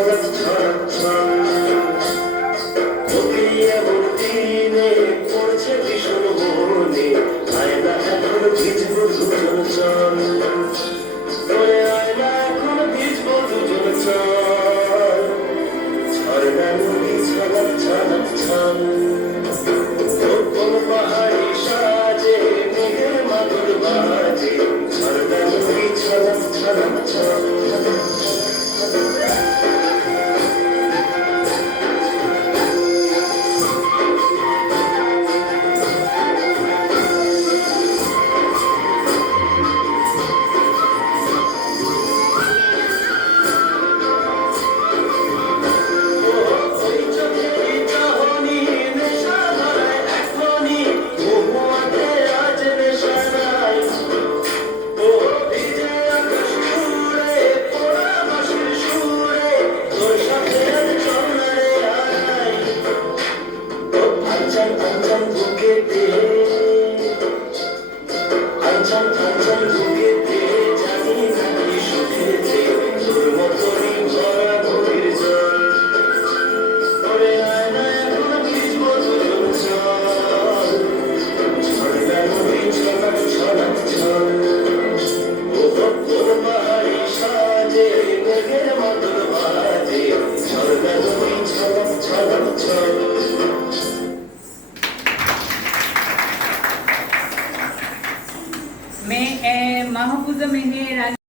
হাজার I'm chan chan chan chan chan Mahapuza Mengeira.